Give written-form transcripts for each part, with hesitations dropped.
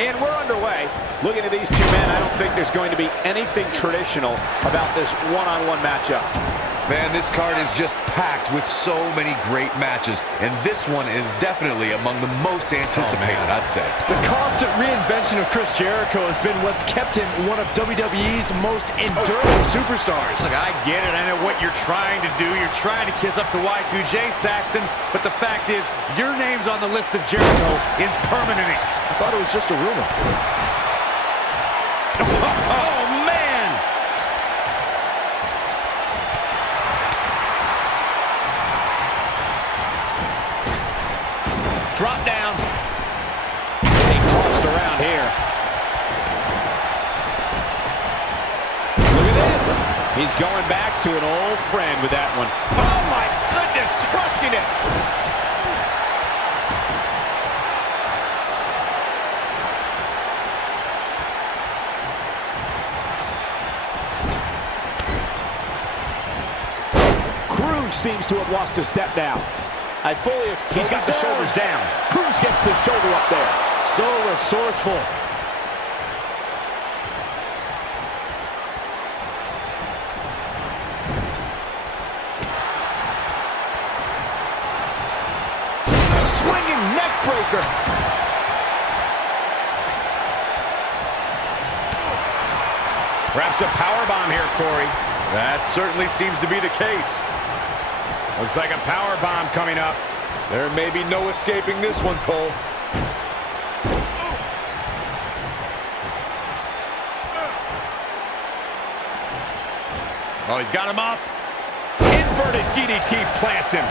And we're underway. Looking at these two men, I don't think there's going to be anything traditional about this one-on-one matchup. Man, this card is just packed with so many great matches, and this one is definitely among the most anticipated, I'd say. The constant reinvention of Chris Jericho has been what's kept him one of WWE's most enduring superstars. Look, I get it. I know what you're trying to do. You're trying to kiss up to Y2J, Saxton, but the fact is, your name's on the list of Jericho in permanent ink. I thought it was just a rumor. Oh, man! Drop down. Getting tossed around here. Look at this. He's going back to an old friend with that one. Oh, my goodness, crushing it. Seems to have lost a step now. I fully expect he's got the shoulders down. Cruz gets the shoulder up there. So resourceful. Swinging neck breaker. Perhaps a powerbomb here, Corey. That certainly seems to be the case. Looks like a power bomb coming up. There may be no escaping this one, Cole. Oh, he's got him up. Inverted DDT plants him.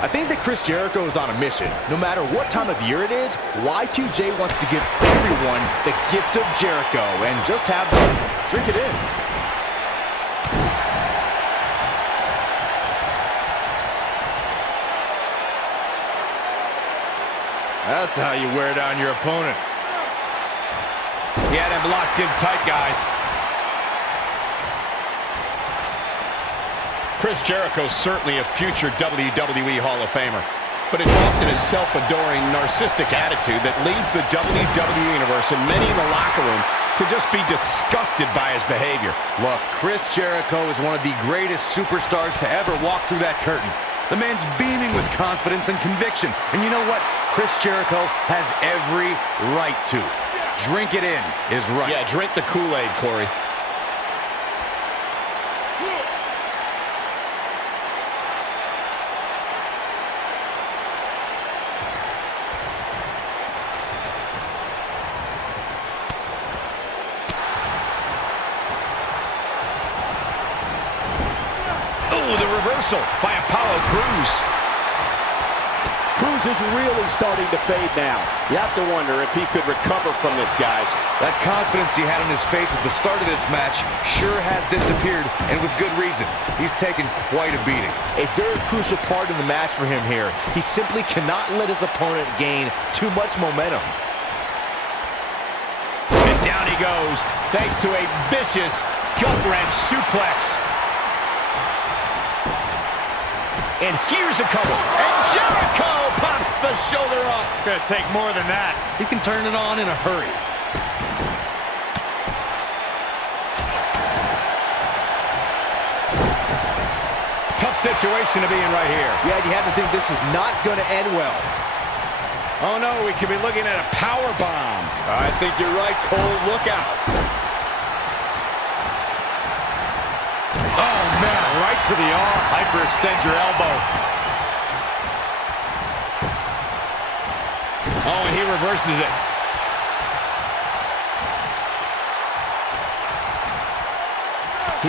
I think that Chris Jericho is on a mission. No matter what time of year it is, Y2J wants to give everyone the gift of Jericho and just have them drink it in. That's how you wear down your opponent. He had him locked in tight, guys. Chris Jericho's certainly a future WWE Hall of Famer, but it's often his self-adoring, narcissistic attitude that leads the WWE Universe and many in the locker room to just be disgusted by his behavior. Look, Chris Jericho is one of the greatest superstars to ever walk through that curtain. The man's beaming with confidence and conviction, and you know what? Chris Jericho has every right to. Drink it in is right. Yeah, drink the Kool-Aid, Corey. The reversal by Apollo Crews. Crews is really starting to fade now. You have to wonder if he could recover from this, guys. That confidence he had on his face at the start of this match sure has disappeared, and with good reason. He's taken quite a beating. A very crucial part in the match for him here. He simply cannot let his opponent gain too much momentum. And down he goes, thanks to a vicious gut-wrench suplex. And here's a cover. And Jericho pops the shoulder up. Gonna take more than that. He can turn it on in a hurry. Tough situation to be in right here. Yeah, you have to think this is not going to end well. Oh no, we could be looking at a power bomb. I think you're right, Cole. Look out. Oh, man, right to the arm. Hyperextend your elbow. Oh, and he reverses it.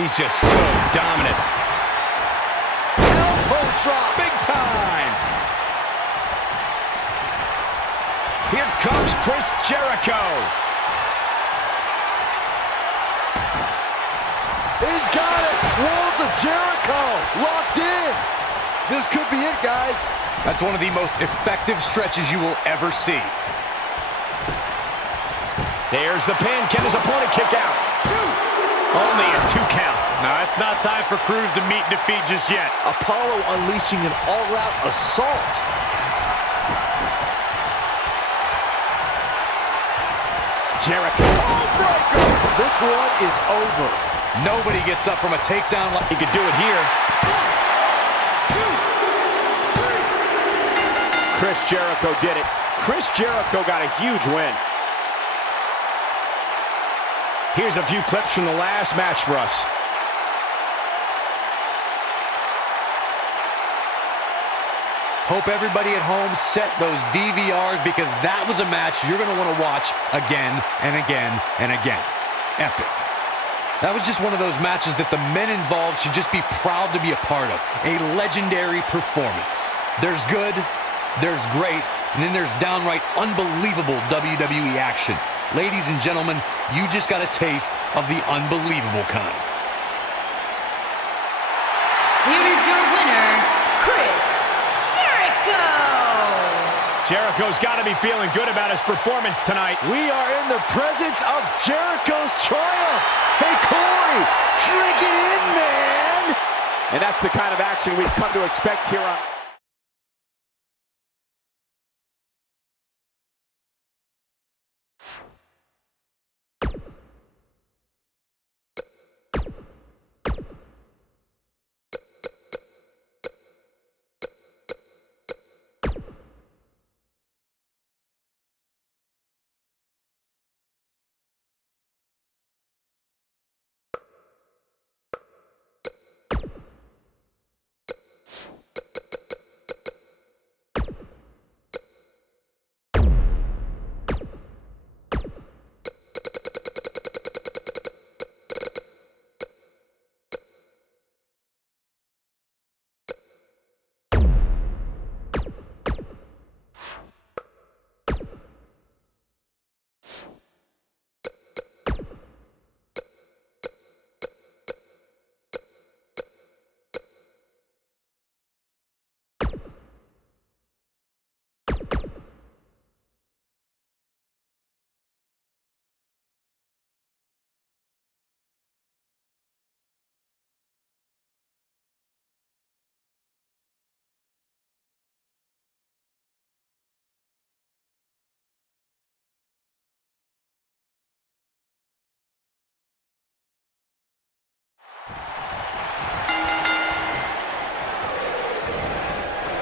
He's just so dominant. Elbow drop, big time. Here comes Chris Jericho. He's got it! Walls of Jericho! Locked in! This could be it, guys. That's one of the most effective stretches you will ever see. There's the pin. Can his opponent kick out? Only a 2 count. No, it's not time for Cruz to meet defeat just yet. Apollo unleashing an all-route assault. Jericho. Oh, breaker! This one is over. Nobody gets up from a takedown like He could do it here. 1, 2, 3. Chris Jericho did it. Chris Jericho got a huge win. Here's a few clips from the last match for us. Hope everybody at home set those DVRs because that was a match you're going to want to watch again and again and again. Epic. That was just one of those matches that the men involved should just be proud to be a part of. A legendary performance. There's good, there's great, and then there's downright unbelievable WWE action. Ladies and gentlemen, you just got a taste of the unbelievable kind. Here is your winner, Chris Jericho. Jericho's got to be feeling good about his performance tonight. We are in the presence of Jericho's triumph. Hey, Corey, drink it in, man. And that's the kind of action we've come to expect here on...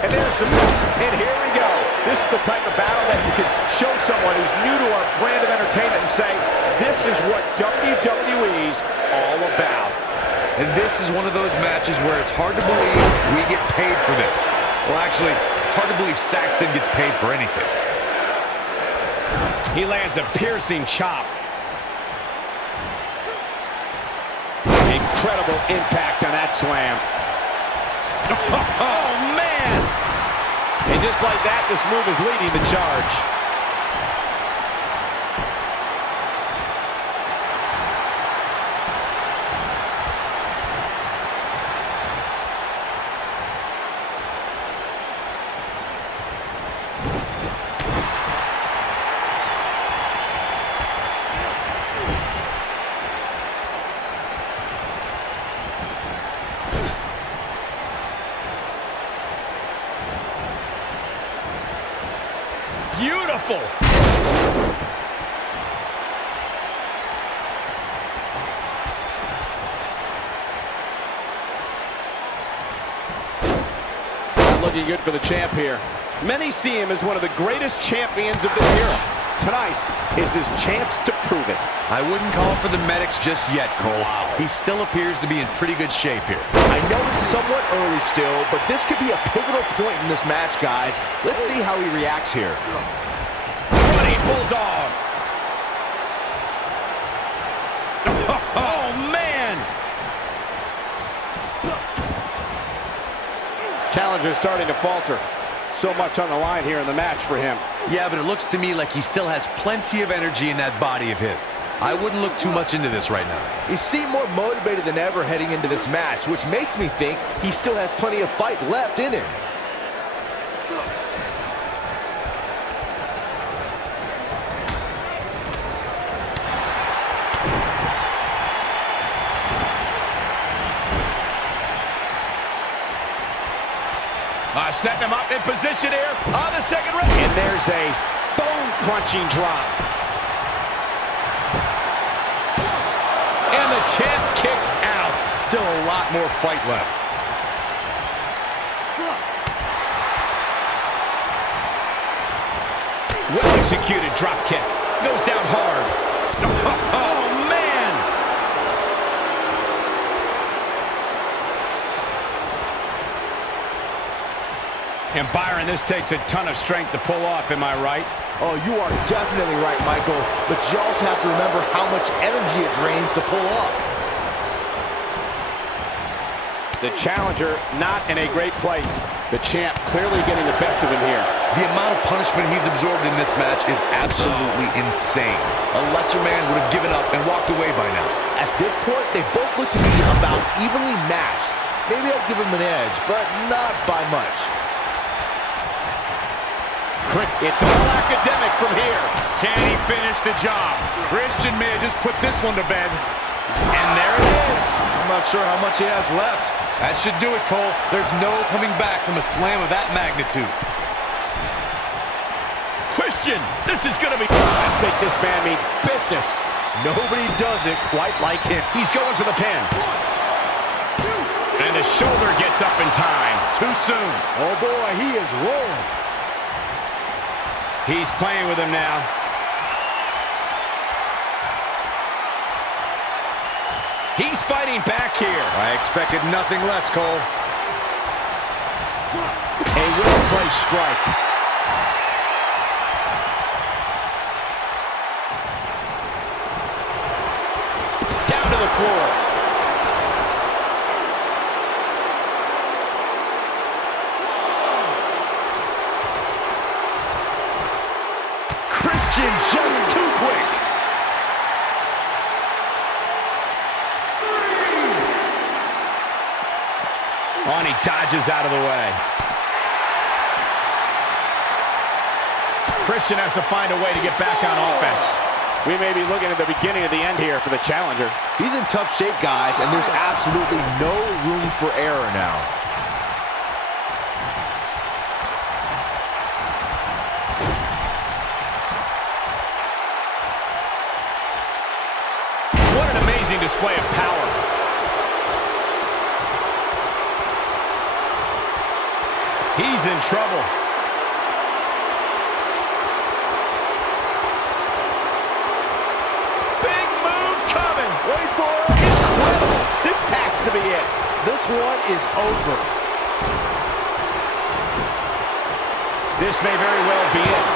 And there's the miss. And here we go. This is the type of battle that you can show someone who's new to our brand of entertainment and say, this is what WWE's all about. And this is one of those matches where it's hard to believe we get paid for this. Well, actually, it's hard to believe Saxton gets paid for anything. He lands a piercing chop. Incredible impact on that slam. Oh, man! And just like that, this move is leading the charge. Beautiful. Not looking good for the champ here. Many see him as one of the greatest champions of this era. Tonight is his chance to prove it. I wouldn't call for the medics just yet, Cole. He still appears to be in pretty good shape here. I know it's somewhat early still, but this could be a pivotal point in this match, guys. Let's see how he reacts here. Running bulldog. Oh, man. Challenger's starting to falter. So much on the line here in the match for him. Yeah, but it looks to me like he still has plenty of energy in that body of his. I wouldn't look too much into this right now. He seemed more motivated than ever heading into this match, which makes me think he still has plenty of fight left in him. Setting him up in position here on the second round. And there's a bone-crunching drop. And the champ kicks out. Still a lot more fight left. Well-executed drop kick. Goes down hard. Oh, man! And Byron, this takes a ton of strength to pull off, am I right? Oh, you are definitely right, Michael. But you also have to remember how much energy it drains to pull off. The challenger not in a great place. The champ clearly getting the best of him here. The amount of punishment he's absorbed in this match is absolutely insane. A lesser man would have given up and walked away by now. At this point, they both look to be about evenly matched. Maybe I'd give him an edge, but not by much. It's all academic from here. Can he finish the job? Christian may have just put this one to bed. And there it is. I'm not sure how much he has left. That should do it, Cole. There's no coming back from a slam of that magnitude. Christian, this is going to be... I think this man means business. Nobody does it quite like him. He's going for the pin. And the shoulder gets up in time. Too soon. Oh boy, he is rolling. He's playing with him now. He's fighting back here. I expected nothing less, Cole. A well-placed strike. Down to the floor. Christian just too quick. And he dodges out of the way. Christian has to find a way to get back on offense. We may be looking at the beginning of the end here for the challenger. He's in tough shape, guys, and there's absolutely no room for error now. What an amazing display of power. He's in trouble. Big move coming. Wait for it. Incredible. This has to be it. This one is over. This may very well be it.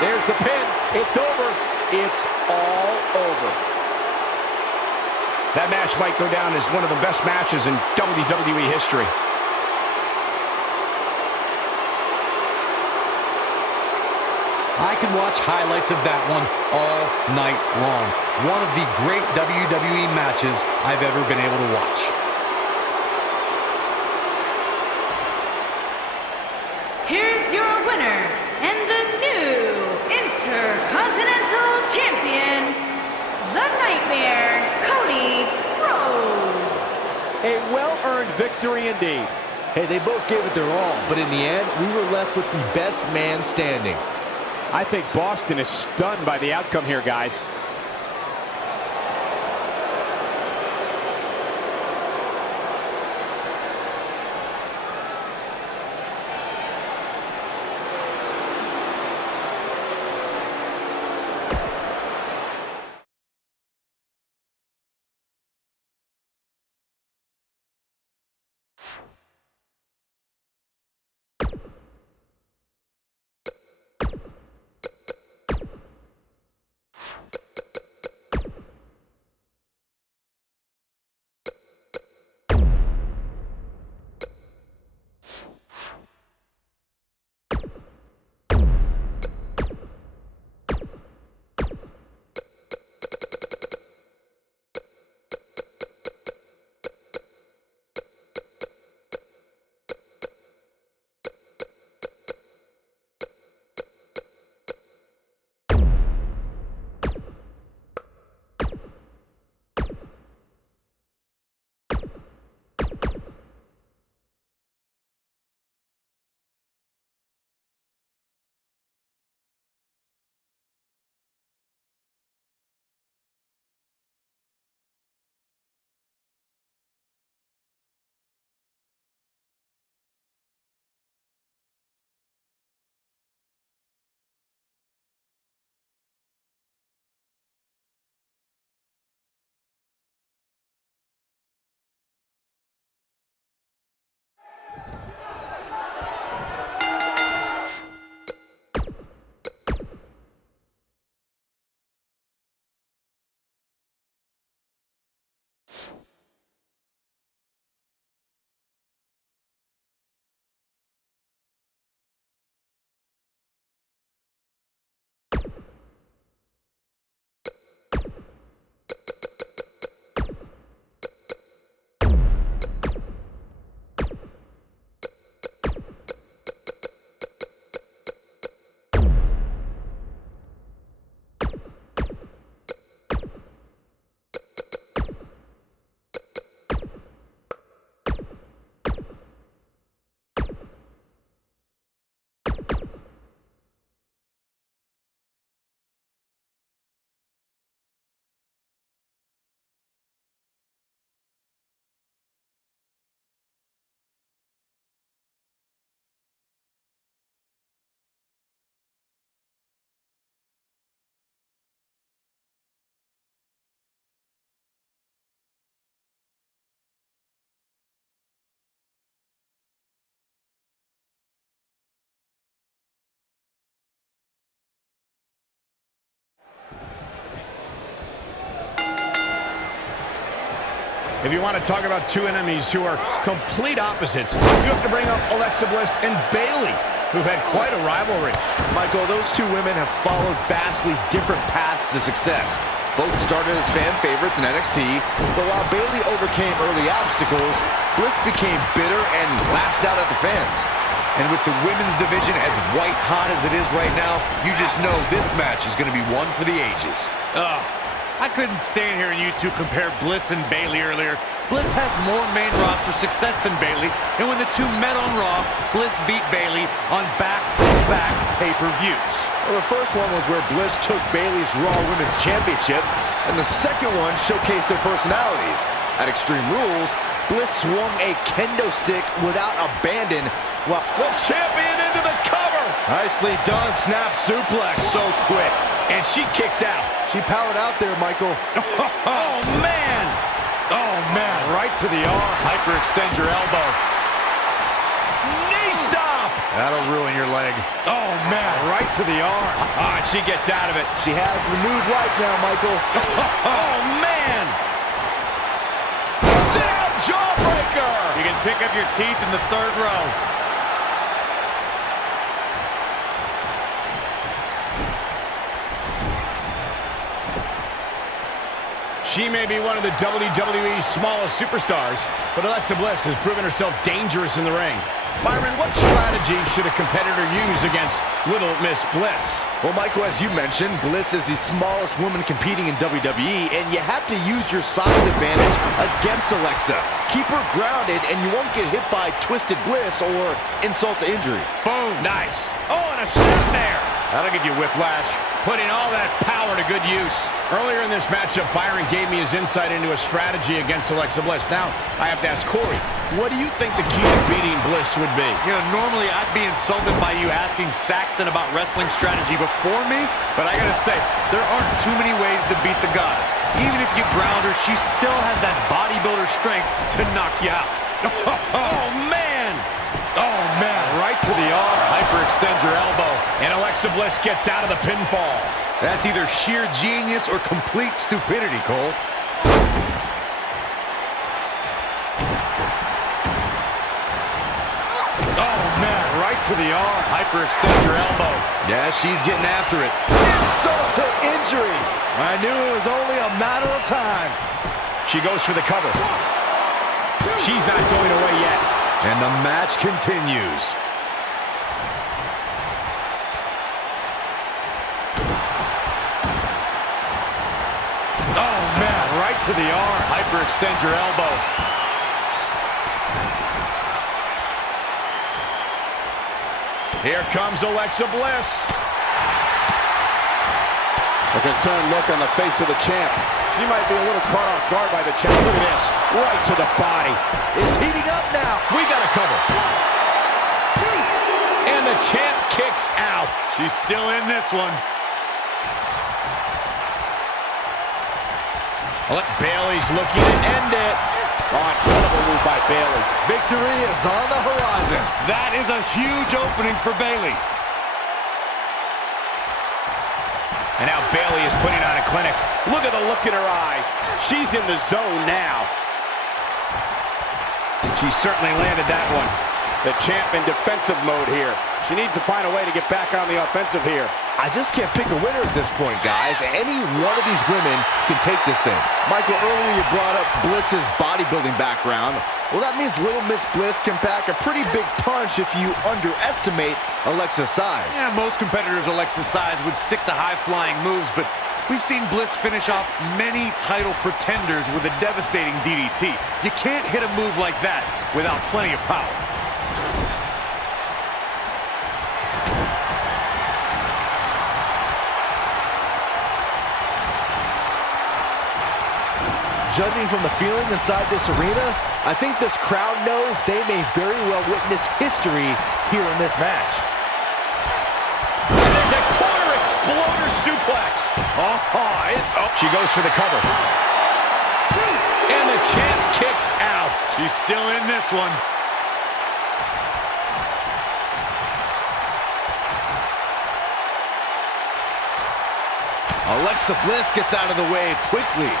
There's the pin. It's over. It's all over. That match might go down as one of the best matches in WWE history. I could watch highlights of that one all night long. One of the great WWE matches I've ever been able to watch. Here's your winner and the new Intercontinental Champion, the Nightmare, Cody Rhodes. A well-earned victory indeed. Hey, they both gave it their all, but in the end, we were left with the best man standing. I think Boston is stunned by the outcome here, guys. If you want to talk about two enemies who are complete opposites, you have to bring up Alexa Bliss and Bayley, who've had quite a rivalry. Michael, those two women have followed vastly different paths to success. Both started as fan favorites in NXT, but while Bayley overcame early obstacles, Bliss became bitter and lashed out at the fans. And with the women's division as white hot as it is right now, you just know this match is going to be one for the ages. I couldn't stand hearing you two compare Bliss and Bayley earlier. Bliss has more main roster success than Bayley, and when the two met on Raw, Bliss beat Bayley on back-to-back pay-per-views. Well, the first one was where Bliss took Bayley's Raw Women's Championship, and the second one showcased their personalities. At Extreme Rules, Bliss swung a kendo stick without abandon, while The champion into the cover. nicely done, snap suplex, so quick. And she kicks out. She powered out there, Michael. Oh, man. Oh, man, right to the arm. Hyperextend your elbow. Knee stop. That'll ruin your leg. Oh, man, right to the arm. Ah, and she gets out of it. She has renewed life now, Michael. Oh, man. Down jawbreaker. You can pick up your teeth in the third row. She may be one of the WWE's smallest superstars, but Alexa Bliss has proven herself dangerous in the ring. Byron, what strategy should a competitor use against Little Miss Bliss? Well, Michael, as you mentioned, Bliss is the smallest woman competing in WWE, and you have to use your size advantage against Alexa. Keep her grounded, and you won't get hit by Twisted Bliss or insult to injury. Boom. Nice. Oh, and a snap there. That'll give you whiplash. Putting all that power to good use. Earlier in this matchup, Byron gave me his insight into a strategy against Alexa Bliss. Now, I have to ask Corey, what do you think the key to beating Bliss would be? You know, normally I'd be insulted by you asking Saxton about wrestling strategy before me, but I gotta say, there aren't too many ways to beat the goddess. Even if you ground her, she still has that bodybuilder strength to knock you out. Oh, man! Oh, man, right to the arm. Hyperextend your elbow. And Alexa Bliss gets out of the pinfall. That's either sheer genius or complete stupidity, Cole. Oh, man, right to the arm. Hyperextend your elbow. Yeah, she's getting after it. Insult to injury. I knew it was only a matter of time. She goes for the cover. She's not going away yet. And the match continues. Oh, man, right to the arm. Hyperextend your elbow. Here comes Alexa Bliss. A concerned look on the face of the champ. She might be a little caught off guard by the champ. Look at this. Right to the body. It's heating up now. We got a cover. And the champ kicks out. She's still in this one. Bayley's looking to end it. Oh, incredible move by Bayley. Victory is on the horizon. That is a huge opening for Bayley. And now Bayley is putting on a clinic. Look at the look in her eyes. She's in the zone now. She certainly landed that one. The champ in defensive mode here. She needs to find a way to get back on the offensive here. I just can't pick a winner at this point, guys. Any one of these women can take this thing. Michael, earlier you brought up Bliss's bodybuilding background. Well, that means Little Miss Bliss can pack a pretty big punch if you underestimate Alexa's size. Yeah, most competitors Alexa's size would stick to high-flying moves, but we've seen Bliss finish off many title pretenders with a devastating DDT. You can't hit a move like that without plenty of power. Judging from the feeling inside this arena, I think this crowd knows they may very well witness history here in this match. And there's a corner exploder suplex. It's up. She goes for the cover. And the champ kicks out. She's still in this one. Alexa Bliss gets out of the way quickly.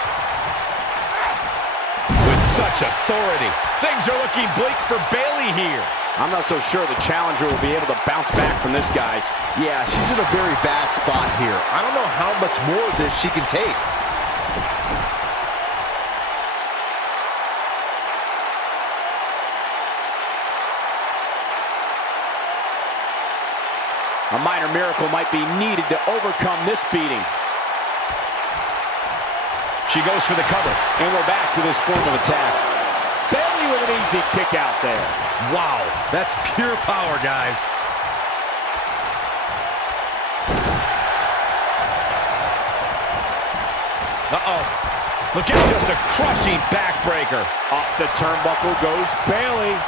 With such authority. Things are looking bleak for Bayley here. I'm not so sure the challenger will be able to bounce back from this, guys. Yeah, she's in a very bad spot here. I don't know how much more of this she can take. A minor miracle might be needed to overcome this beating. She goes for the cover, and we're back to this form of attack. Bayley with an easy kick out there. Wow, that's pure power, guys. Uh-oh. Look at just a crushing backbreaker. Up the turnbuckle goes Bayley.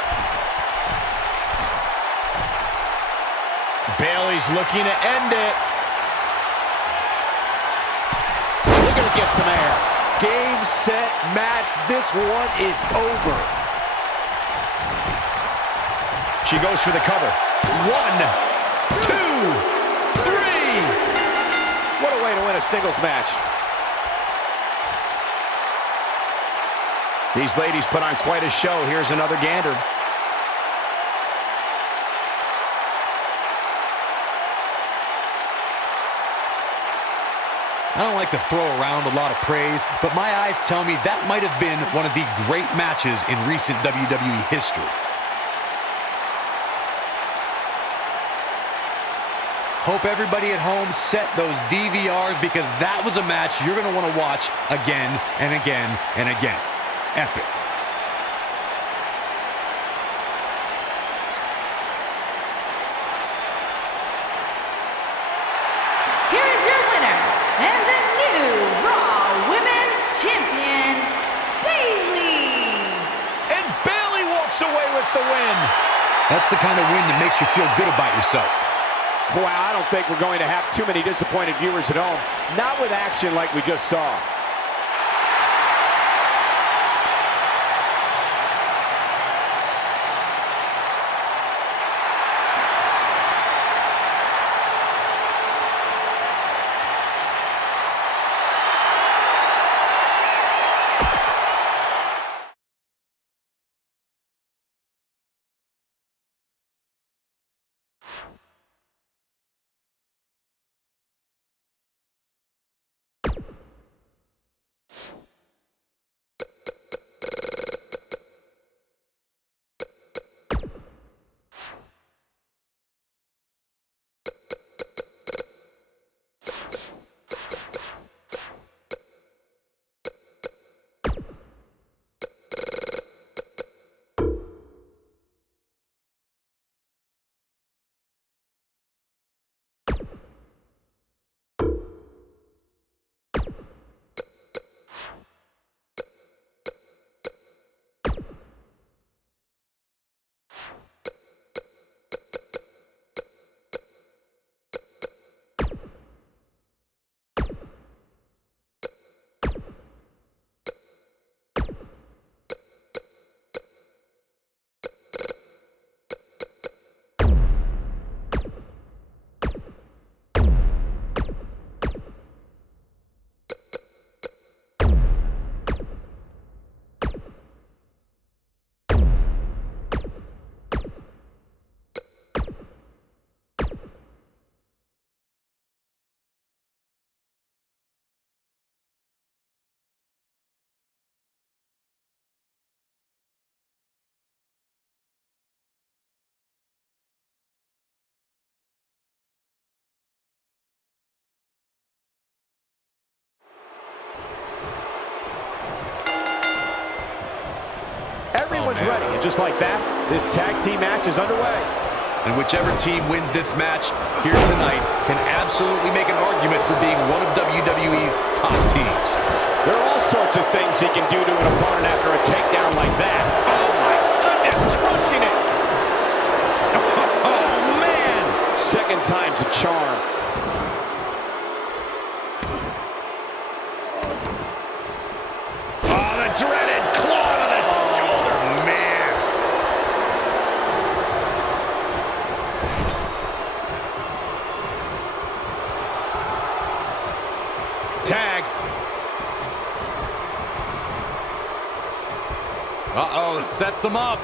Bayley's looking to end it. Looking to get some air. Game, set, match. This one is over. She goes for the cover. 1, 2, 3. What a way to win a singles match. These ladies put on quite a show. Here's another gander. I don't like to throw around a lot of praise, but my eyes tell me that might have been one of the great matches in recent WWE history. Hope everybody at home set those DVRs, because that was a match you're going to want to watch again and again and again. Epic. Here is your winner, and the new Raw Women's Champion, Bayley. And Bayley walks away with the win. That's the kind of win that makes you feel good about yourself. Wow, I don't think we're going to have too many disappointed viewers at home. Not with action like we just saw. Everyone's ready, and just like that, this tag team match is underway. And whichever team wins this match here tonight can absolutely make an argument for being one of WWE's top teams. There are all sorts of things he can do to an opponent after a takedown like that. Oh my goodness, crushing it! Oh man! Second time's a charm. Oh, the dreaded claw to the shoulder, man! Tag. Uh-oh, sets him up.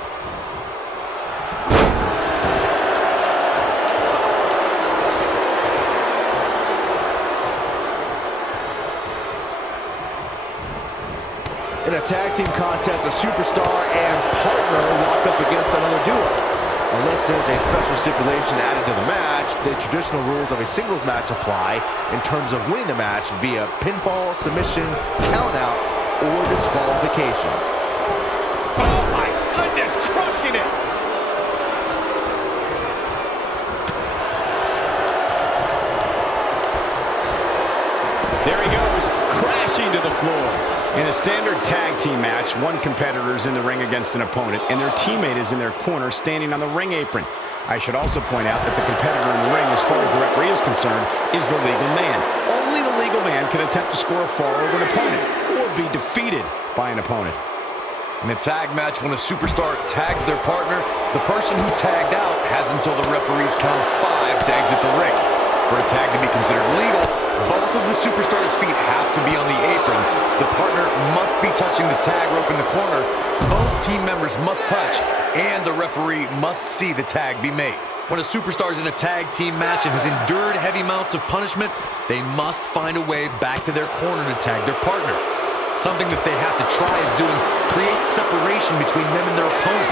In a tag team contest, a superstar and partner locked up against another duo. Unless there's a special stipulation added to the match, the traditional rules of a singles match apply in terms of winning the match via pinfall, submission, countout, or disqualification. Oh my goodness, crushing it! There he goes, crashing to the floor. In a standard tag team match, one competitor is in the ring against an opponent, and their teammate is in their corner standing on the ring apron. I should also point out that the competitor in the ring, as far as the referee is concerned, is the legal man. Only the legal man can attempt to score a fall over an opponent or be defeated by an opponent. In a tag match, when a superstar tags their partner, the person who tagged out has until the referees count 5 to exit the ring. For a tag to be considered legal, both of the superstars' feet have to be on the apron. The partner must be touching the tag rope in the corner. Both team members must touch, and the referee must see the tag be made. When a superstar is in a tag team match and has endured heavy amounts of punishment, they must find a way back to their corner to tag their partner. Something that they have to try is doing creates separation between them and their opponent.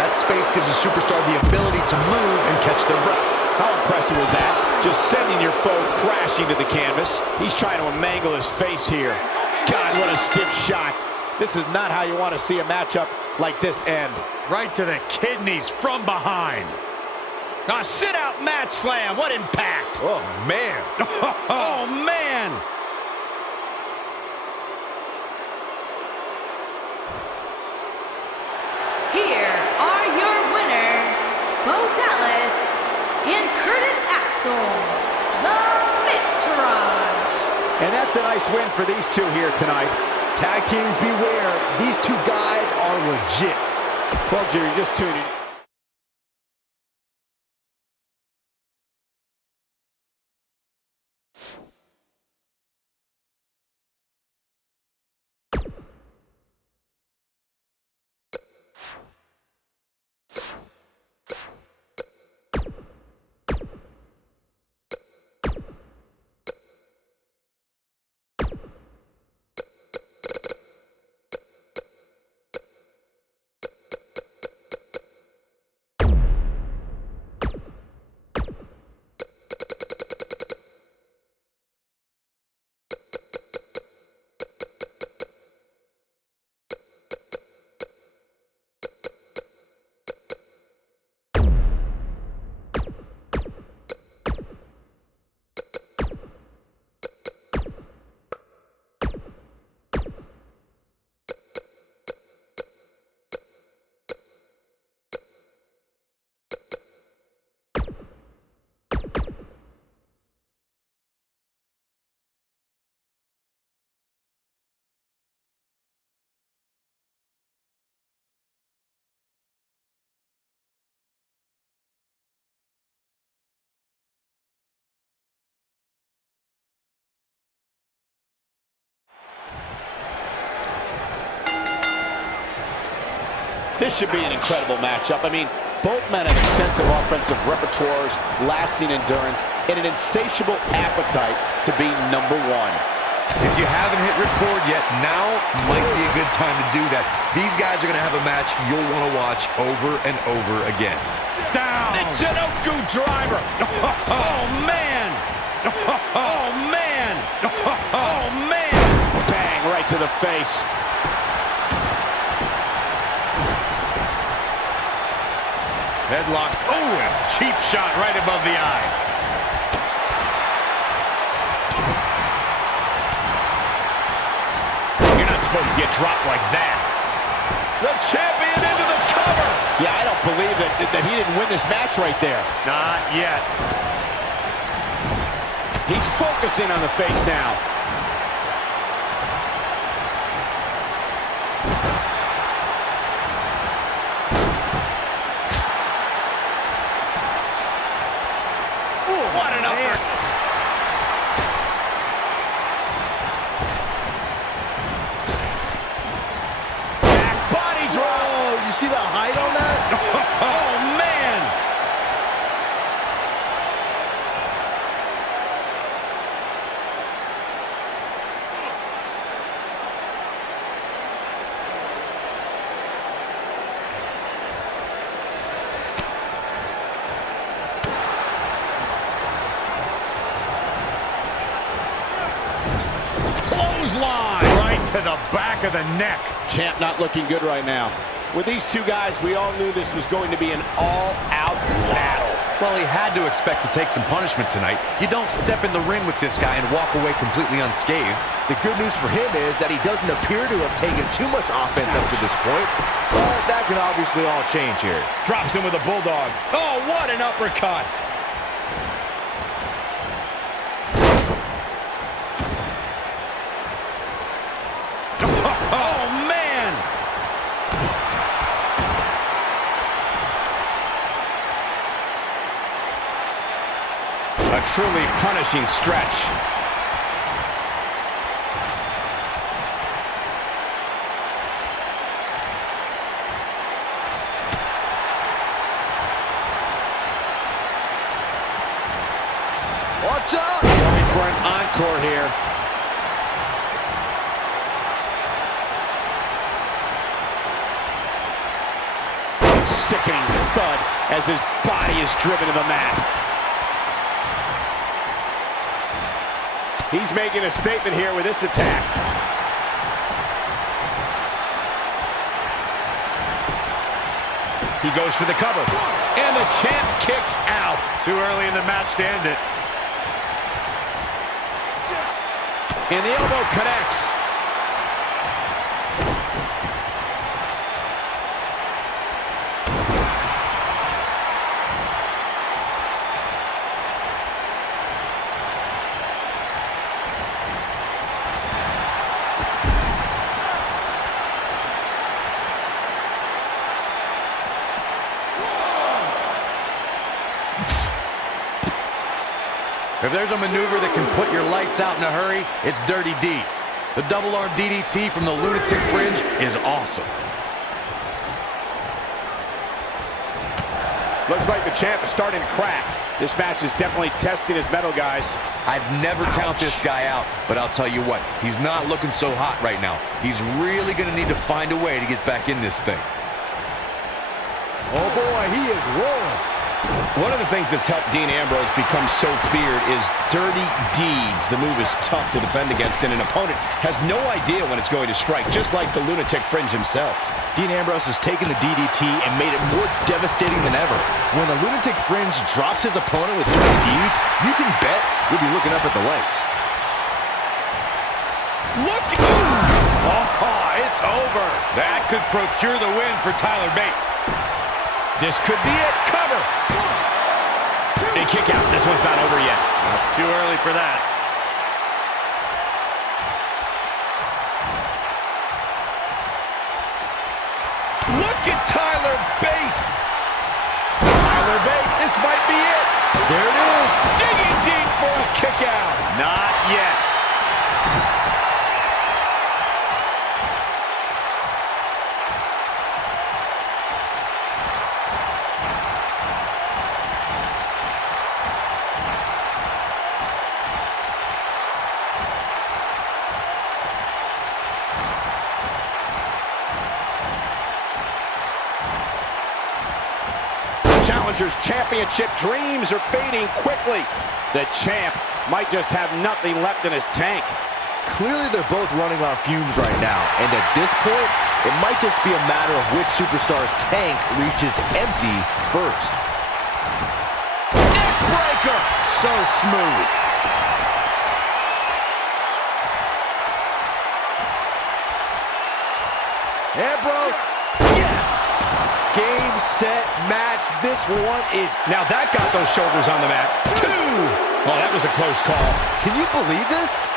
That space gives a superstar the ability to move and catch their breath. How impressive was that? Just sending your foe crashing to the canvas. He's trying to mangle his face here. God, what a stiff shot. This is not how you want to see a matchup like this end. Right to the kidneys from behind. A sit-out mat slam. What impact. Oh, man. Oh, man. Here are your winners, Bo Dallas and Curtis Axel, the Mixtarage. And that's a nice win for these two here tonight. Tag teams beware, these two guys are legit. Folks, you're just tuning. This should be an incredible matchup. I mean, both men have extensive offensive repertoires, lasting endurance, and an insatiable appetite to be number one. If you haven't hit record yet, now might be a good time to do that. These guys are going to have a match you'll want to watch over and over again. Down! The Jericho driver! Oh, man! Oh, man! Oh, man! Bang, right to the face. Headlock. Oh, and a cheap shot right above the eye. You're not supposed to get dropped like that. The champion into the cover. Yeah, I don't believe that he didn't win this match right there. Not yet. He's focusing on the face now. Body drop. see the height on that? Oh, man! Right to the back of the neck. Champ not looking good right now. With these two guys, we all knew this was going to be an all-out battle. Well, he had to expect to take some punishment tonight. You don't step in the ring with this guy and walk away completely unscathed. The good news for him is that he doesn't appear to have taken too much offense up to this point. But that can obviously all change here. Drops him with a bulldog. Oh, what an uppercut. A truly punishing stretch. Watch out! Going for an encore here. A sickening thud as his body is driven to the mat. He's making a statement here with this attack. He goes for the cover. And the champ kicks out. Too early in the match to end it. And the elbow connects. If there's a maneuver that can put your lights out in a hurry, it's dirty deeds. The double arm DDT from the lunatic fringe is awesome. Looks like the champ is starting to crack. This match is definitely testing his mettle, guys. I'd never count this guy out, but I'll tell you what, he's not looking so hot right now. He's really going to need to find a way to get back in this thing. Oh boy, he is rolling. One of the things that's helped Dean Ambrose become so feared is dirty deeds. The move is tough to defend against, and an opponent has no idea when it's going to strike, just like the lunatic fringe himself. Dean Ambrose has taken the DDT and made it more devastating than ever. When the lunatic fringe drops his opponent with dirty deeds, you can bet you'll be looking up at the lights. Look! Oh, it's over. That could procure the win for Tyler Bate. This could be it. Cover! A kick out. This one's not over yet. It's too early for that. Look at Tyler Bate! Tyler Bate, this might be it. There it is. Digging deep for a kick out. Not yet. Challenger's championship dreams are fading quickly. The champ might just have nothing left in his tank. Clearly they're both running on fumes right now, and at this point, it might just be a matter of which superstar's tank reaches empty first. Neck breaker! So smooth. Ambrose, yes! Game, set, match. This one is... Now that got those shoulders on the mat. 2! Oh, that was a close call. Can you believe this?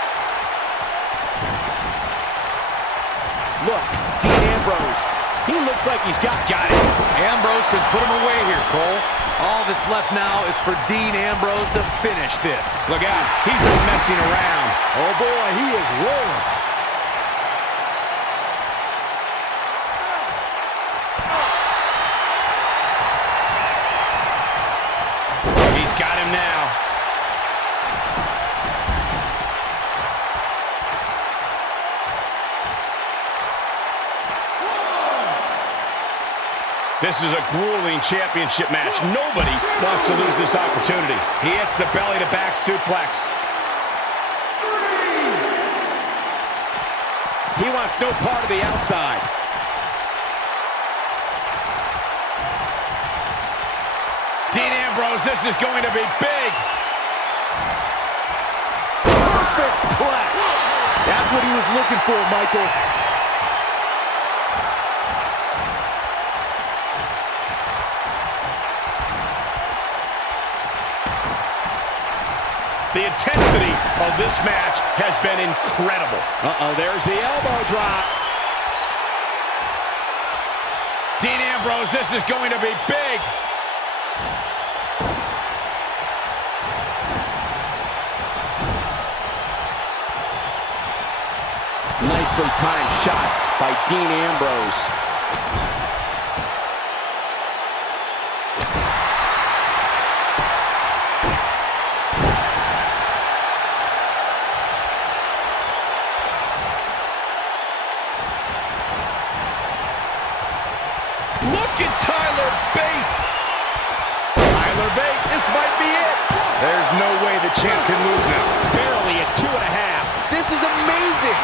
Look, Dean Ambrose. He looks like he's got it. Ambrose could put him away here, Cole. All that's left now is for Dean Ambrose to finish this. Look out. He's not messing around. Oh, boy, he is rolling. This is a grueling championship match. Nobody wants to lose this opportunity. He hits the belly-to-back suplex. He wants no part of the outside. Dean Ambrose, this is going to be big. Perfect plex. That's what he was looking for, Michael. The intensity of this match has been incredible. Uh-oh, there's the elbow drop. Dean Ambrose, this is going to be big. Nicely timed shot by Dean Ambrose. Look at Tyler Bate. Tyler Bate, this might be it. There's no way the champ can lose now. Barely at 2.5. This is amazing.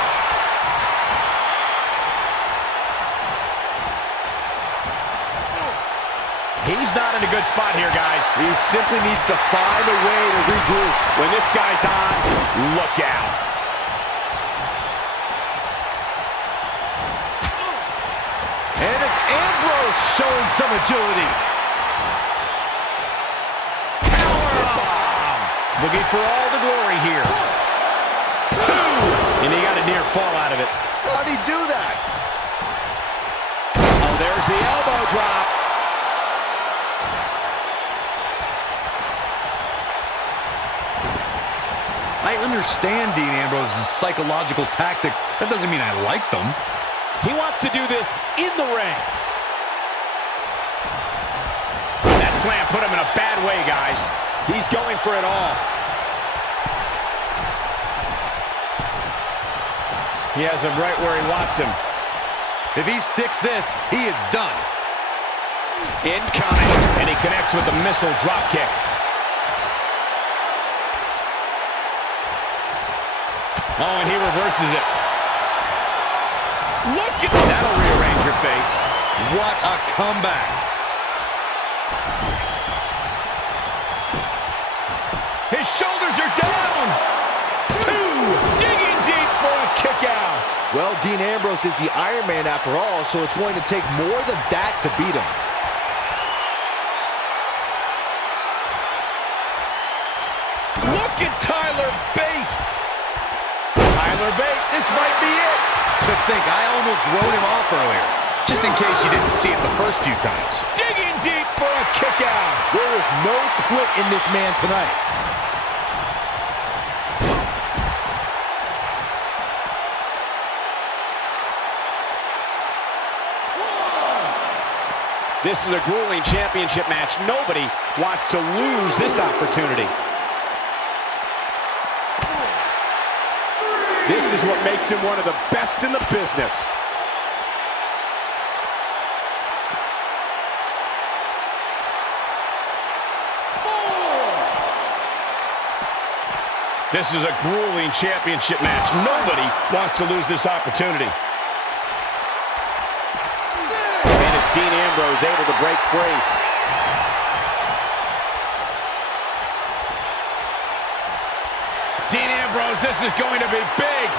He's not in a good spot here, guys. He simply needs to find a way to regroup. When this guy's on, look out. And it's Ambrose showing some agility. Powerbomb. Looking for all the glory here. 2. And he got a near fall out of it. How'd he do that? Oh, there's the elbow drop. I understand Dean Ambrose's psychological tactics. That doesn't mean I like them. He wants to do this in the ring. That slam put him in a bad way, guys. He's going for it all. He has him right where he wants him. If he sticks this, he is done. Incoming, and he connects with the missile drop kick. Oh, and he reverses it. Look at that. That'll rearrange your face. What a comeback. His shoulders are down. 2. Digging deep for a kick out. Well, Dean Ambrose is the Iron Man after all, so it's going to take more than that to beat him. Look at Tyler Bate. Tyler Bate, this might be it. To think, I almost wrote him off earlier. Just in case you didn't see it the first few times. Digging deep for a kick out. There is no quit in this man tonight. This is a grueling championship match. Nobody wants to lose this opportunity. This is what makes him one of the best in the business. This is a grueling championship match. Nobody wants to lose this opportunity. And it's Dean Ambrose able to break free. Dean Ambrose, this is going to be big.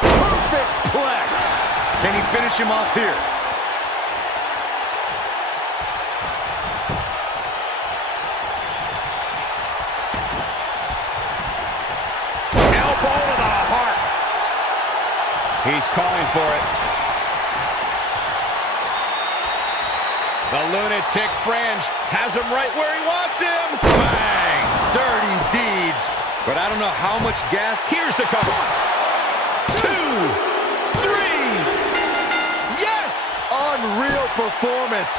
Perfect plex. Can he finish him off here? Elbow to the heart. He's calling for it. The lunatic fringe has him right where he wants him. Bang! Dirty deeds. But I don't know how much gas. Here's the cover. 2, 3. Yes! Unreal performance.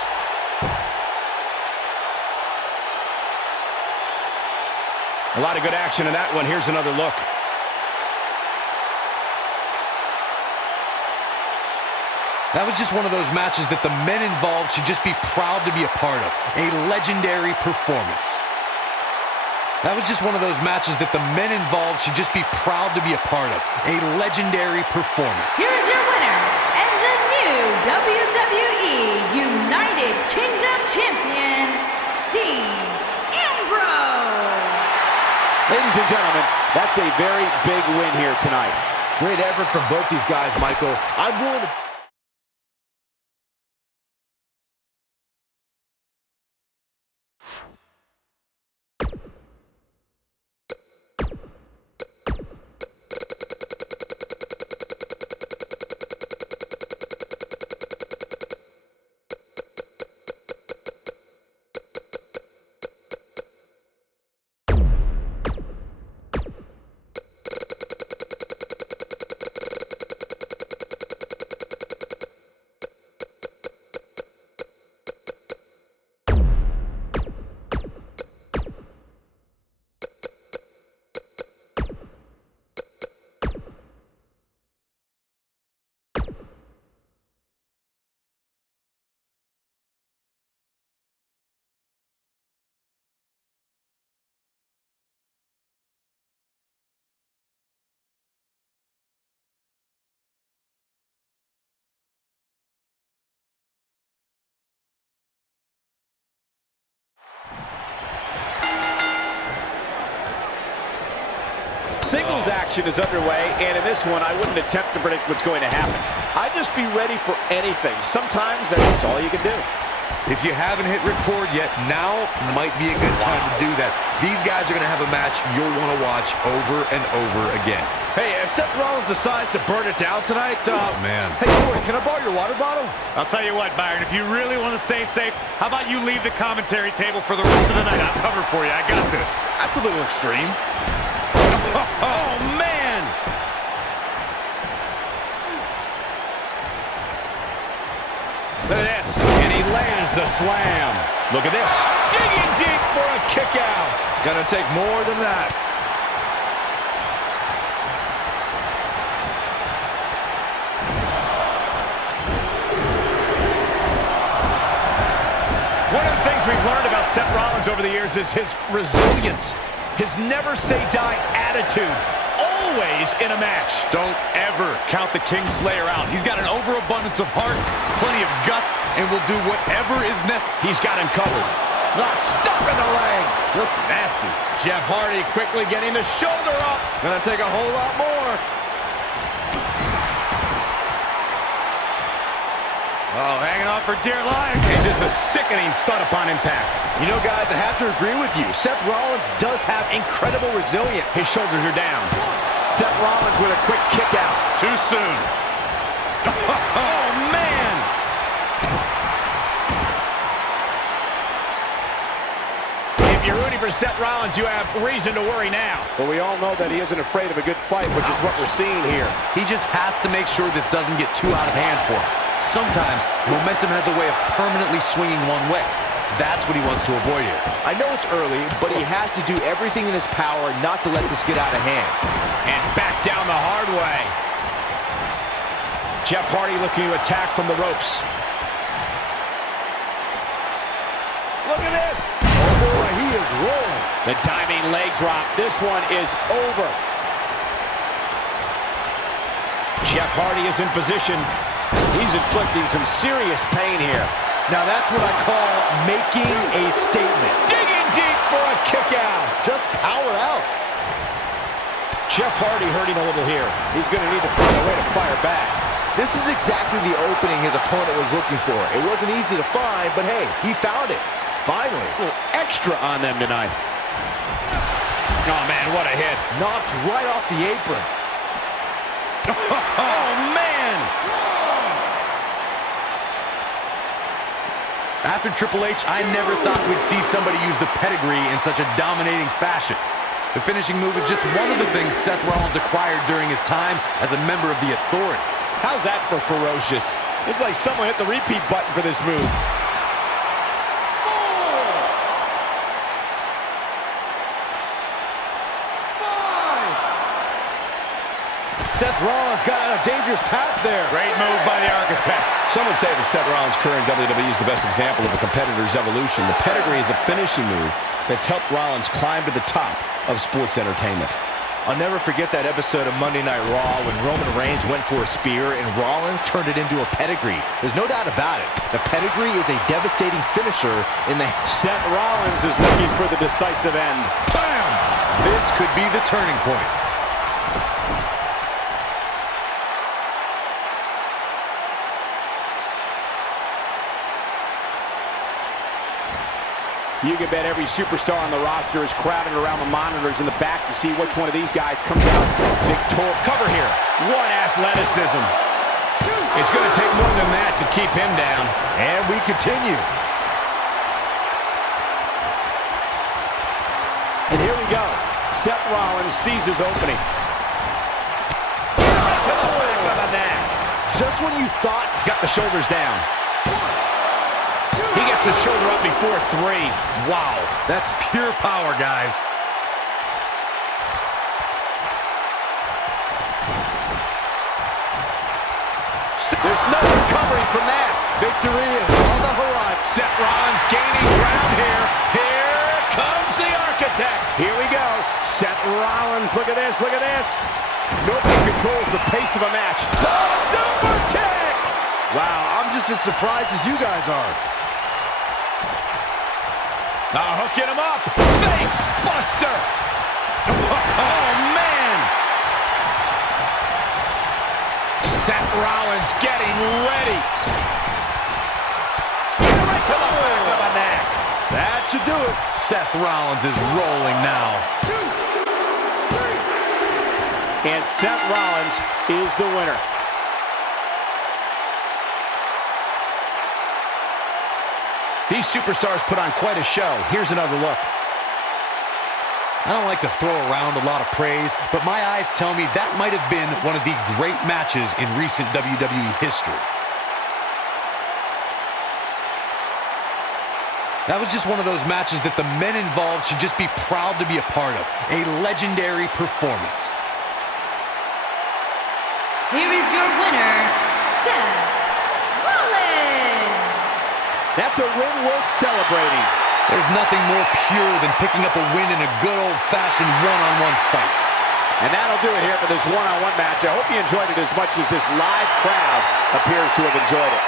A lot of good action in that one. Here's another look. That was just one of those matches that the men involved should just be proud to be a part of. A legendary performance. That was just one of those matches that the men involved should just be proud to be a part of. A legendary performance. Here's your winner, and the new WWE United Kingdom Champion, Dean Ambrose. Ladies and gentlemen, that's a very big win here tonight. Great effort from both these guys, Michael. I'm willing to... Singles action is underway, and in this one, I wouldn't attempt to predict what's going to happen. I'd just be ready for anything. Sometimes that's all you can do. If you haven't hit record yet, now might be a good time to do that. These guys are going to have a match you'll want to watch over and over again. Hey, if Seth Rollins decides to burn it down tonight, oh, man. Hey, Corey, can I borrow your water bottle? I'll tell you what, Byron, if you really want to stay safe, how about you leave the commentary table for the rest of the night? I'll cover for you. I got this. That's a little extreme. Oh, man! Look at this. And he lands the slam. Look at this. Digging deep for a kick out. It's going to take more than that. One of the things we've learned about Seth Rollins over the years is his resilience. His never-say-die attitude, always in a match. Don't ever count the Kingslayer out. He's got an overabundance of heart, plenty of guts, and will do whatever is necessary. He's got him covered. The stop in the leg. Just nasty. Jeff Hardy quickly getting the shoulder up. Gonna take a whole lot more. Oh, hanging on for dear life. And just a sickening thud upon impact. You know, guys, I have to agree with you. Seth Rollins does have incredible resilience. His shoulders are down. Seth Rollins with a quick kick out. Too soon. Oh, man! If you're rooting for Seth Rollins, you have reason to worry now. But we all know that he isn't afraid of a good fight, which is what we're seeing here. He just has to make sure this doesn't get too out of hand for him. Sometimes, momentum has a way of permanently swinging one way. That's what he wants to avoid here. I know it's early, but he has to do everything in his power not to let this get out of hand. And back down the hard way. Jeff Hardy looking to attack from the ropes. Look at this. Oh, boy, he is rolling. The diving leg drop. This one is over. Jeff Hardy is in position. He's inflicting some serious pain here. Now that's what I call making a statement. Digging deep for a kick out. Just power out. Jeff Hardy hurting a little here. He's going to need to find a way to fire back. This is exactly the opening his opponent was looking for. It wasn't easy to find, but hey, he found it. Finally. A little extra on them tonight. Oh, man, what a hit. Knocked right off the apron. Oh, man. After Triple H, I never thought we'd see somebody use the pedigree in such a dominating fashion. The finishing move is just one of the things Seth Rollins acquired during his time as a member of the Authority. How's that for ferocious? It's like someone hit the repeat button for this move. Seth Seth Rollins got on a dangerous path there. Great move by the Architect. Some would say that Seth Rollins' career in WWE is the best example of a competitor's evolution. The pedigree is a finishing move that's helped Rollins climb to the top of sports entertainment. I'll never forget that episode of Monday Night Raw when Roman Reigns went for a spear and Rollins turned it into a pedigree. There's no doubt about it. The pedigree is a devastating finisher in the... Seth Rollins is looking for the decisive end. Bam! This could be the turning point. You can bet every superstar on the roster is crowded around the monitors in the back to see which one of these guys comes out victorious. Cover here. What athleticism. It's going to take more than that to keep him down. And we continue. And here we go. Seth Rollins sees his opening. To the back of the neck. Just when you thought... Got the shoulders down. He gets his shoulder up before 3. Wow, that's pure power, guys. There's no recovering from that. Victory is on the horizon. Seth Rollins gaining ground here. Here comes the Architect. Here we go. Seth Rollins, look at this, look at this. Nobody controls the pace of a match. The super kick. Wow, I'm just as surprised as you guys are. Hooking him up. Face buster. Oh, man. Seth Rollins getting ready. Right to the back of the neck. That should do it. Seth Rollins is rolling now. 2, 3. And Seth Rollins is the winner. These superstars put on quite a show. Here's another look. I don't like to throw around a lot of praise, but my eyes tell me that might have been one of the great matches in recent WWE history. That was just one of those matches that the men involved should just be proud to be a part of. A legendary performance. Here is your winner, Seth Rollins. That's a win worth celebrating. There's nothing more pure than picking up a win in a good old-fashioned one-on-one fight. And that'll do it here for this one-on-one match. I hope you enjoyed it as much as this live crowd appears to have enjoyed it.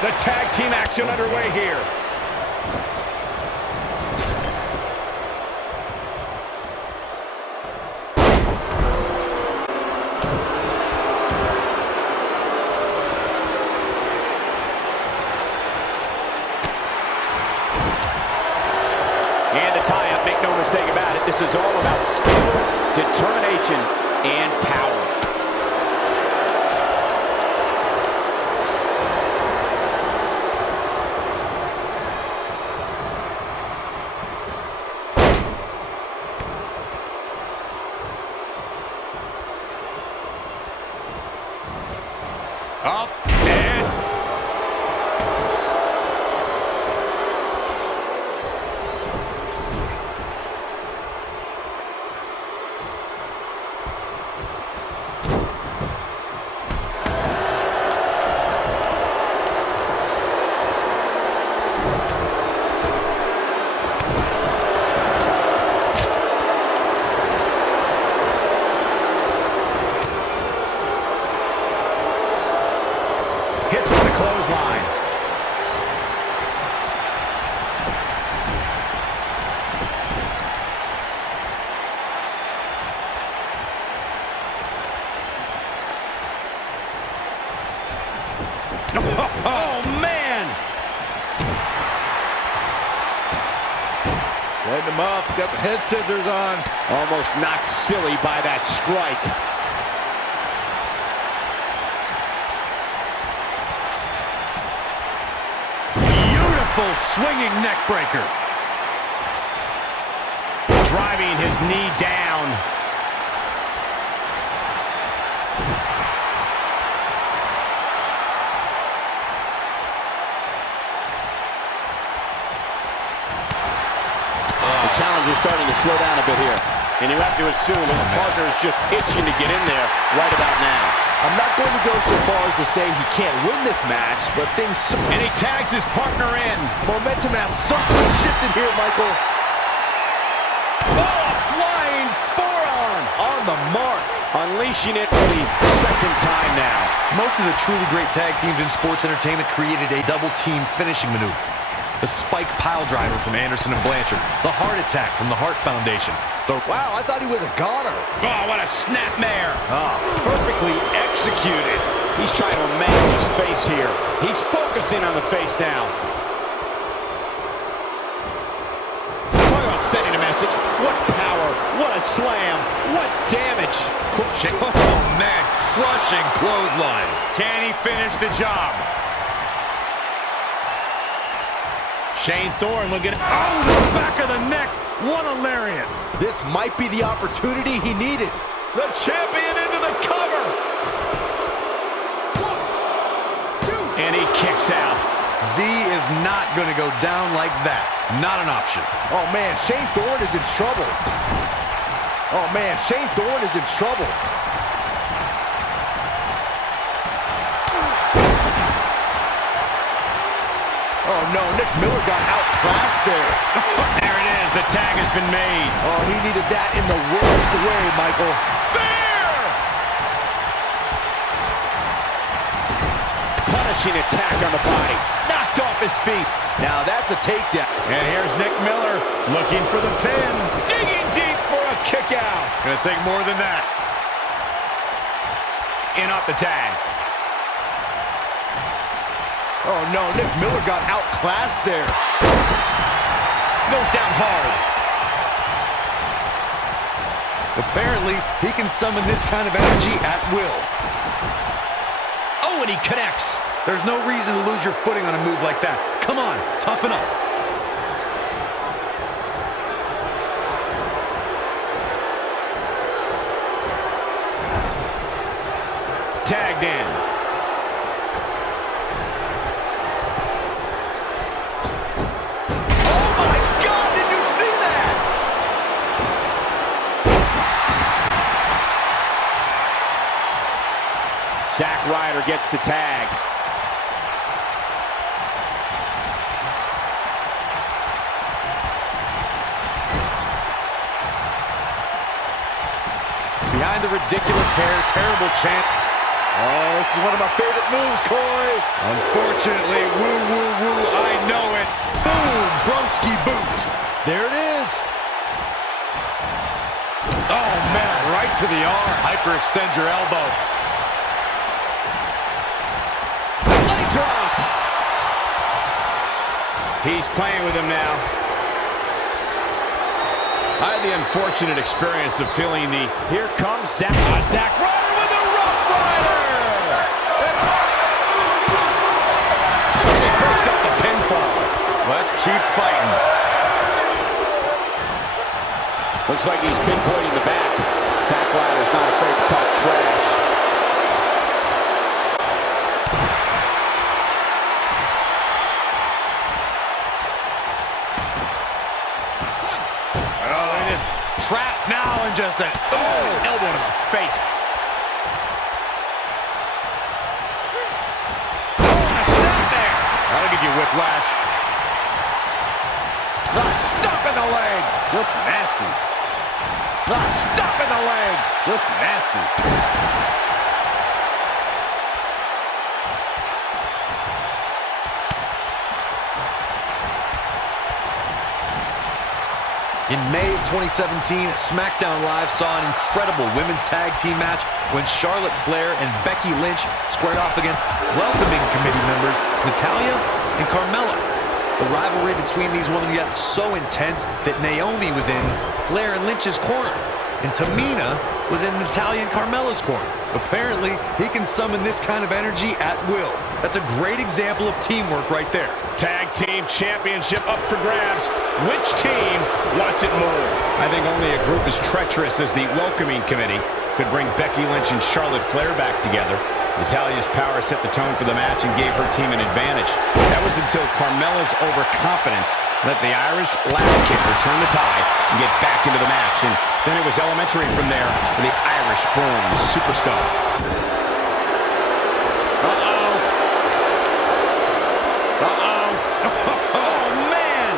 The tag team action underway here. And the tie-up, make no mistake about it, this is all about skill, determination, and power. Up and him up. Got the head scissors on. Almost knocked silly by that strike. Beautiful swinging neck breaker. Driving his knee down. The challenger's starting to slow down a bit here. And you have to assume his partner is just itching to get in there right about now. I'm not going to go so far as to say he can't win this match, but things... And he tags his partner in. Momentum has certainly shifted here, Michael. Oh, a flying forearm on the mark. Unleashing it for the second time now. Most of the truly great tag teams in sports entertainment created a double team finishing maneuver. The spike pile driver from Anderson and Blanchard. The heart attack from the Hart Foundation. Wow, I thought he was a goner. Oh, what a snapmare. Oh, perfectly executed. He's trying to manage his face here. He's focusing on the face now. Talk about sending a message. What power. What a slam. What damage. Oh, man, crushing clothesline. Can he finish the job? Shane Thorne looking at... Oh, the back of the neck. What a lariat. This might be the opportunity he needed. The champion into the cover. 1, 2. And he kicks out. Z is not going to go down like that. Not an option. Oh, man, Shane Thorne is in trouble. Oh, man, Shane Thorne is in trouble. Oh, no, Nick Miller got outclassed there. There it is. The tag has been made. Oh, he needed that in the worst way, Michael. Spear! Punishing attack on the body. Knocked off his feet. Now that's a takedown. And here's Nick Miller looking for the pin. Digging deep for a kick out. Gonna take more than that. In off the tag. Oh, no, Nick Miller got outclassed there. Goes down hard. Apparently, he can summon this kind of energy at will. Oh, and he connects. There's no reason to lose your footing on a move like that. Come on, toughen up. Tagged in. Zack Ryder gets the tag. Behind the ridiculous hair, terrible chant. Oh, this is one of my favorite moves, Corey. Unfortunately, woo, woo, woo, I know it. Boom, broski boot. There it is. Oh, man, right to the arm. Hyperextend your elbow. Leg drop. He's playing with him now. I had the unfortunate experience of feeling the... Here comes Zack. Zack Ryder with a Rough Rider! And he breaks up the pinfall. Let's keep fighting. Looks like he's pinpointing the back. Zack Ryder's not afraid to talk trash. Trapped now and just an Elbow to the face. Oh, and a snap there. that'll give you whiplash. The stop in the leg. Just nasty. The stop in the leg. Just nasty. In May of 2017, SmackDown Live saw an incredible women's tag team match when Charlotte Flair and Becky Lynch squared off against welcoming committee members Natalya and Carmella. The rivalry between these women got so intense that Naomi was in Flair and Lynch's corner, and Tamina was in Natalya and Carmella's corner. Apparently, he can summon this kind of energy at will. That's a great example of teamwork right there. Tag Team Championship up for grabs. Which team wants it more? I think only a group as treacherous as the Welcoming Committee could bring Becky Lynch and Charlotte Flair back together. Natalya's power set the tone for the match and gave her team an advantage. That was until Carmella's overconfidence let the Irish last kicker turn the tide and get back into the match. And then it was elementary from there for the Irish-born superstar. Oh, man!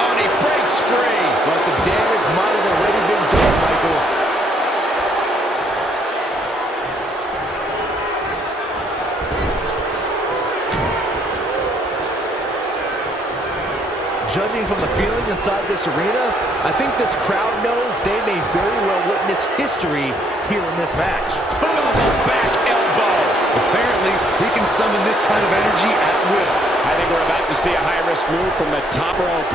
Oh, and he breaks free. But the damage might have already been done, Michael. Judging from the feeling inside this arena, I think this crowd knows they may very well witness history here in this match. Back elbow. Apparently, he can summon this kind of energy at will. I think we're about to see a high-risk move from the top rope.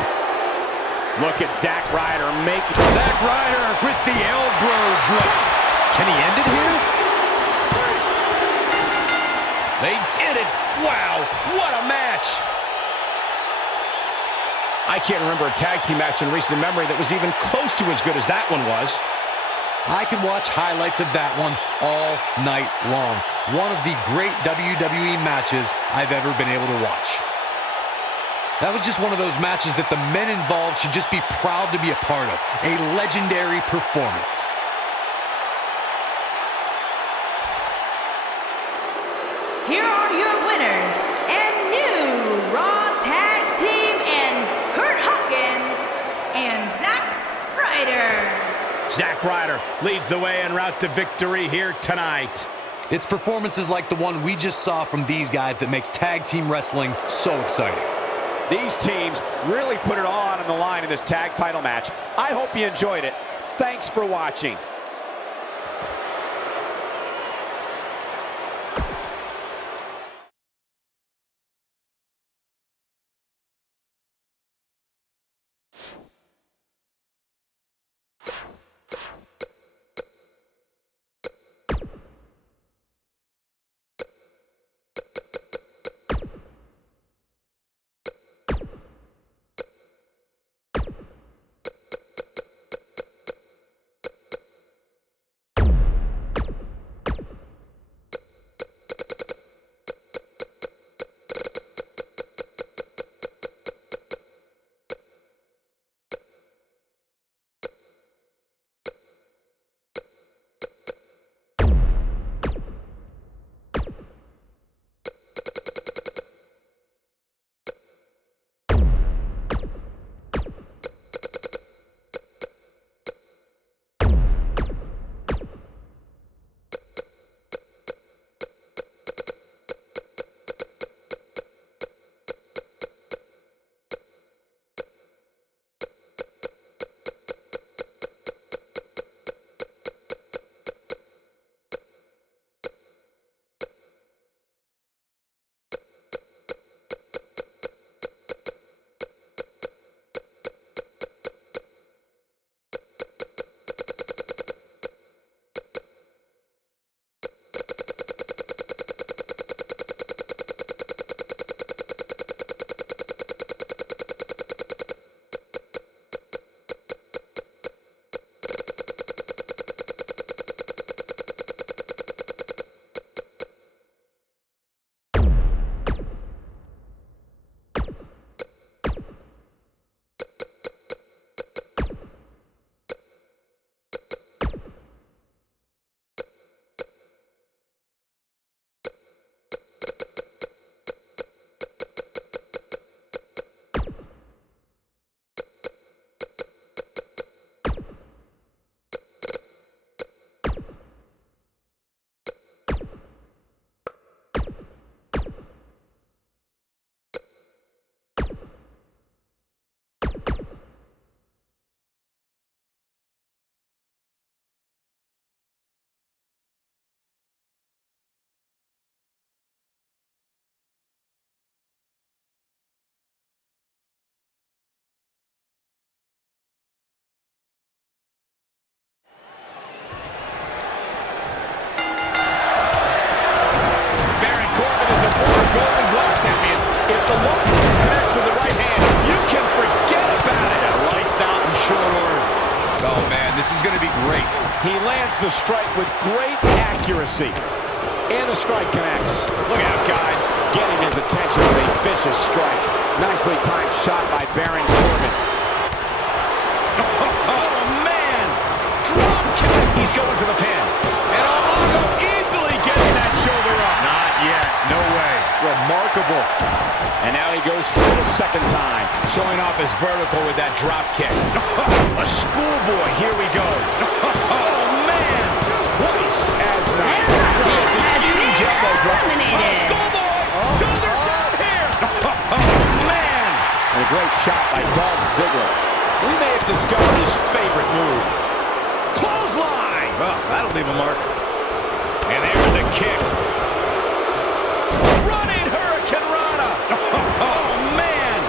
Look at Zack Ryder making... Zack Ryder with the elbow drop. Can he end it here? They did it. Wow, what a match. I can't remember a tag team match in recent memory that was even close to as good as that one was. I could watch highlights of that one all night long. One of the great WWE matches I've ever been able to watch. That was just one of those matches that the men involved should just be proud to be a part of. A legendary performance. Here are your winners and new Raw Tag Team and Curt Hawkins and Zack Ryder. Zack Ryder leads the way en route to victory here tonight. It's performances like the one we just saw from these guys that makes tag team wrestling so exciting. These teams really put it all on the line in this tag title match. I hope you enjoyed it. Thanks for watching. great. He lands the strike with great accuracy. And the strike connects. Look out, guys. Getting his attention with a vicious strike. Nicely timed shot by Baron Corbin. Oh, man! Drop kick! He's going for the pin. And Mago easily getting that shoulder up. Not yet. No way. Remarkable. And now he goes for it a second time. Showing off his vertical with that drop kick. A schoolboy. Here we go. Oh, man! Twice as nice. He has a huge elbow drop. Eliminated. Schoolboy! Shoulders down here. Oh, man! And a great shot by Dolph Ziggler. We may have discovered his favorite move. Clothesline! Well, that'll leave a mark. And there's a kick. Running Hurricane Rana! Oh, man!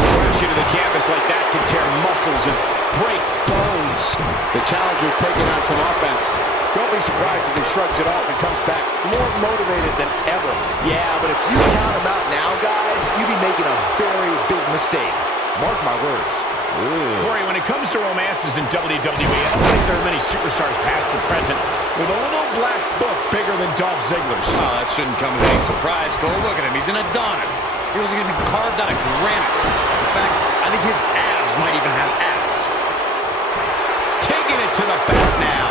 Crash into the canvas like that can tear muscles and break bones. The challenger's taking on some offense. Don't be surprised if he shrugs it off and comes back more motivated than ever. Yeah, but if you count him out now, guys, you'd be making a very big mistake. Mark my words. Corey, when it comes to romances in WWE, I don't think there are many superstars past or present with a little black book bigger than Dolph Ziggler's. Oh, that shouldn't come as any surprise, Cole. Look at him. He's an Adonis. He was going to be carved out of granite. In fact, I think his abs might even have abs. Taking it to the back now.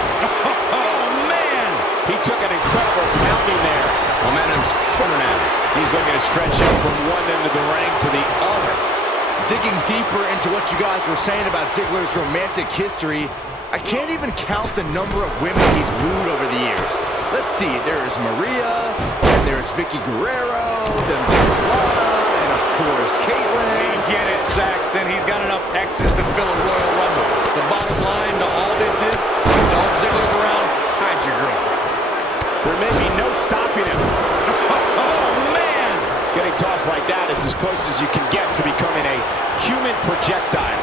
Oh, man! He took an incredible pounding there. Momentum's further now. He's looking to stretch out from one end of the ring to the other. Digging deeper into what you guys were saying about Ziggler's romantic history, I can't even count the number of women he's wooed over the years. Let's see, there's Maria, and there's Vicky Guerrero, then there's Lana, and of course Caitlyn. Get it, Saxton. He's got enough X's to fill a Royal Rumble. The bottom line to all this is, when Dolph Ziggler's around, hide your girlfriends. There may be no stopping him. Oh, man! Getting tossed like that is as close as you can get to becoming a human projectile.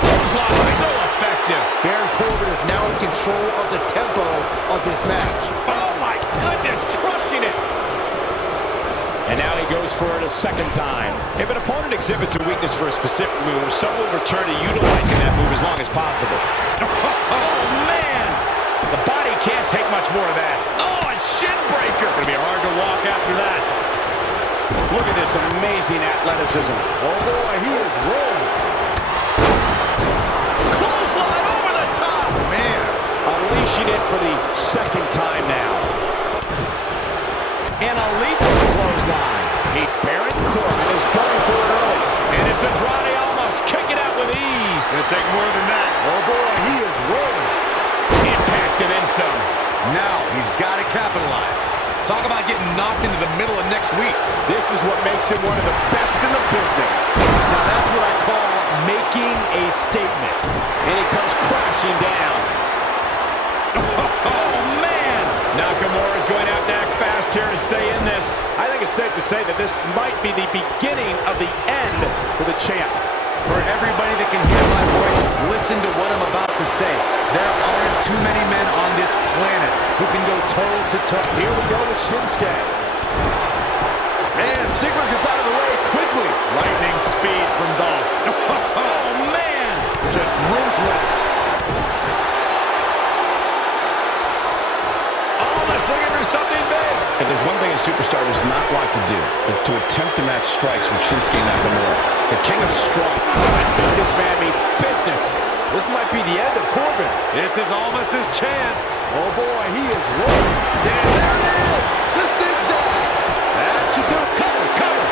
Clothesline, so effective. Baron Corbin is now in control of the tempo of this match. Oh, my goodness, crushing it! And now he goes for it a second time. If an opponent exhibits a weakness for a specific move, some will return to utilizing that move as long as possible. Oh, man! The body can't take much more of that. Oh, a shin breaker! Gonna be hard to walk after that. Look at this amazing athleticism. Oh boy, he is rolling. Clothesline over the top! Man. Unleashing it for the second time now. And a lethal clothesline. Baron Corbin is going for it early. And it's Andrade Almas kicking out with ease. Gonna take more than that. Oh boy, he is rolling. Impact and then some. Now he's got to capitalize. Talk about getting knocked into the middle of next week. This is what makes him one of the best in the business. Now that's what I call making a statement. And he comes crashing down. Oh, man! Nakamura is going to have to act fast here to stay in this. I think it's safe to say that this might be the beginning of the end for the champ. For everybody that can hear my voice, listen to what I'm about to say. There aren't too many men on this planet who can go toe-to-toe. Here we go with Shinsuke. Man, Ziggler gets out of the way quickly. Lightning speed from Dolph. Oh, man! Just ruthless. Almost looking for something big. If there's one thing a superstar does not want to do, it's to attempt to match strikes with Shinsuke Nakamura, the king of strong. I think this man means business. This might be the end of Corbin. This is almost his chance. Oh boy, he is rolling. And there it is, the zigzag. That should do it. Cover, cover.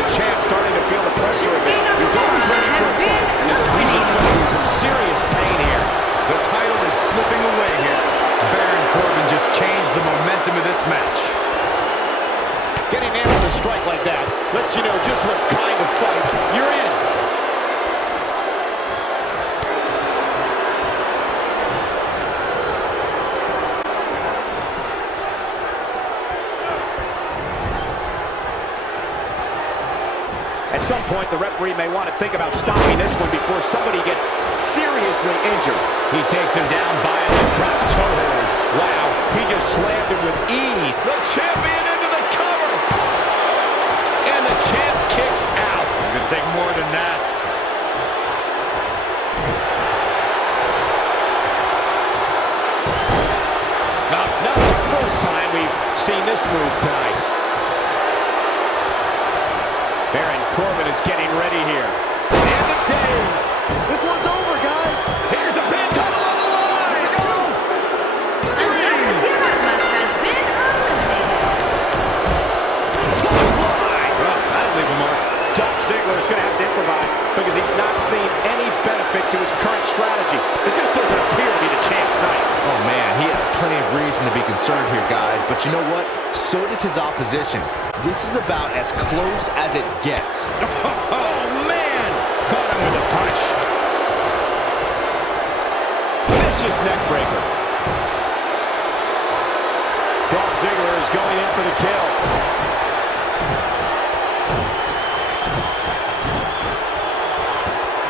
The champ starting to feel the pressure a bit. He's always ready for a fight, and his knees are inflicting some serious pain here. The title is slipping away here. Baron Corbin just changed the momentum of this match. Getting in with a strike like that lets you know just what kind of fight you're in. At some point, the referee may want to think about stopping this one before somebody gets seriously injured. He takes him down via the drop toe hold. Wow, he just slammed him with ease. The champion into the cover. move tonight. Baron Corbin is getting ready here. The end of days. This one's over, guys. Here's the pin, tunnel on the line. Go. Almas has been eliminated. Clothesline. Well, that'll leave a mark. Dolph Ziggler is going to have to improvise because he's not seeing any benefit to his current strategy. It just doesn't appear to be the champ's night. Oh, man, he has plenty of reason to be concerned here, guys. But you know what? So does his opposition. This is about as close as it gets. Oh, man! Caught him with a punch. Vicious neck breaker. Dolph Ziggler is going in for the kill.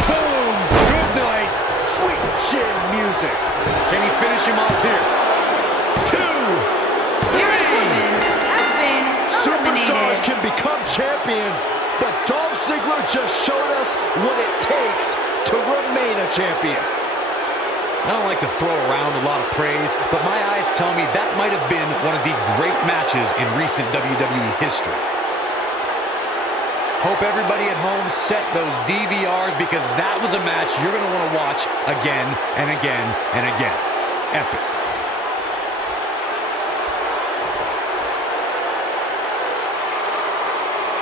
Boom! Good night. Sweet chin music. Can he finish him off here? 2, 3. Has been Superstars eliminated. can become champions, but Dolph Ziggler just showed us what it takes to remain a champion. I don't like to throw around a lot of praise, but my eyes tell me that might have been one of the great matches in recent WWE history. Hope everybody at home set those DVRs because that was a match you're going to want to watch again and again and again. Epic.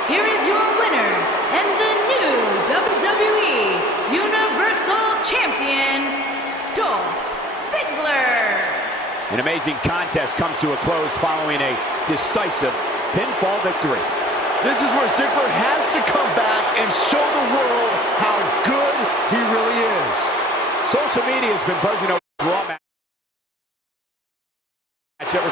Here is your winner and the new WWE Universal Champion, Dolph Ziggler. An amazing contest comes to a close following a decisive pinfall victory. This is where Ziggler has to come back and show the world how good he really is. Social media has been buzzing over this Raw match.